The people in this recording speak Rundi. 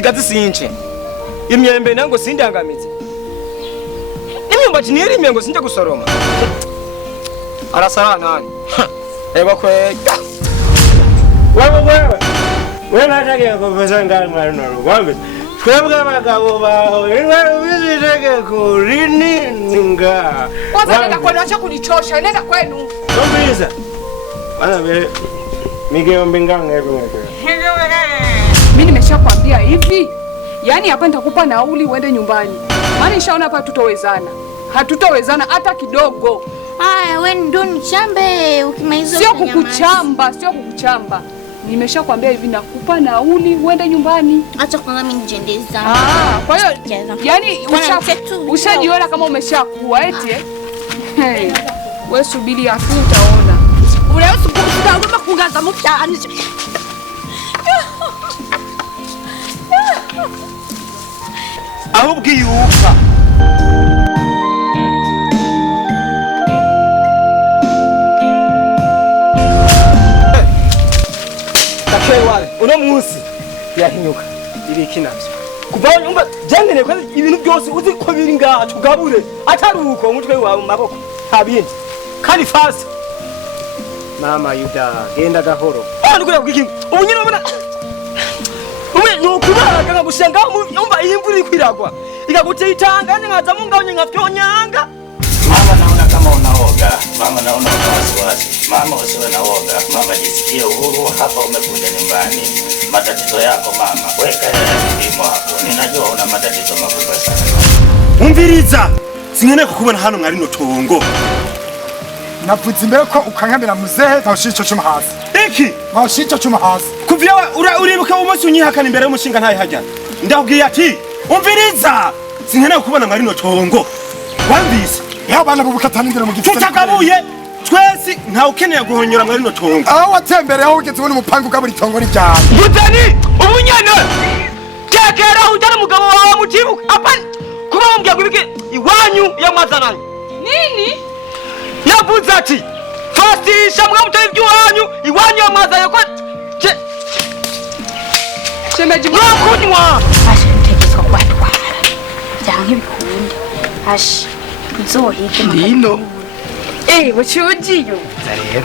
ibigazi sinje imyembe nango sindangamize imyumbati nirimye ngo sinje gusoroma arasara nani ego kwega wewe nataka kufanya ngani mwana ngombe twebwe abagabo bawe wewe biziteke kurini ninga kwanza kwenda acha kunichosha nenda kwenu Tombiza bana be migeo mbinganga hivi mimi nimeshakwambia hivi yani hapa nitakupa nauli uende nyumbani maana nishaona hapa hatutowezana hata kidogo. Haya wewe ndo nichambe ukimaliza sio kukuchamba nimeshakwambia hivi nakupa nauli uende nyumbani. Acha kwanza mimi nijendeza. Kwa hiyo yani ushajiona kama umeshakuwa eti hey. Wewe subiri afu utaona. Ule usikuta kungaza mupyani. Ahubwo yuka Takewa uno munsi yahinyuka ibiki navyo kuva nyumba jangene ko ibintu byose uzi ko biri ngaha tugabure ataruko umutwe wawe mu maboko habindi kandi fast mama yuda genda gahoro ndukura kugiki ubu nyine ubona umwe nukubaga ngagusanga umva iyi mvura ikwiragwa ikaguteye itanganye nkaza mu ngabonye nkafyonyanga. Mama naona kama unaoga, mama naona una wasiwasi. Mama usiwe na woga, mama jisikie uhuru hapa umekuja nyumbani. Matatizo yako mama, weka elimu hapo. Ninajua una matatizo makubwa sana. Umviriza, singene kukubona hano mwari no tongo. Navuze imbere ko ukankamira muzehe tawushico cyo hasi. Iki? Mawushico cyo hasi. Kuvya uribuka umunsi unyihakana imbere y'umushinga ntaye hajya. Ndakubwiye ati, umviriza, singene kukubona mwari no tongo. Wambise ya bana bubukatandira mu gitsina tutagabuye twese nta ukeneye guhonyora mwari no tongo aho watembere aho ugeze ubona umupangu gaburi tongo ryane Butani umunyana tekera ujana mugabo wawe mutibuka apani kuba umbya gwibike iwanyu yamazananye nini yavuze ati fastisha mwa mutaye iwanyu iwanyu yamazanye ko shemeji mwakunywa ashe ntegetswe kwatwara byanka ibikunde ashe nzohige ndino bucyugiyo rero